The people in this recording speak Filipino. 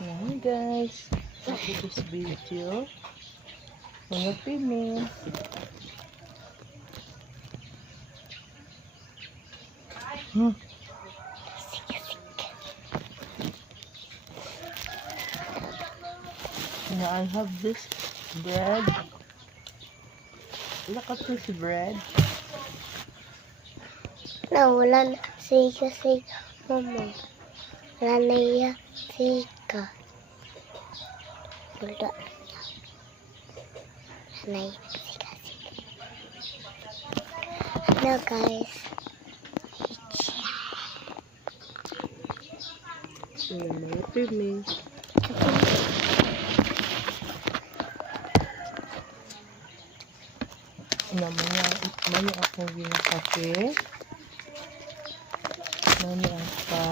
Ayan guys, after this video, mga pinin. Now I have this bread. Look at this bread. Wala na sika mama. Wala na iya sika. Wala na iya sika. Ano guys? Ayan mga pinin. Namanya ako yung kape. Namanya apa?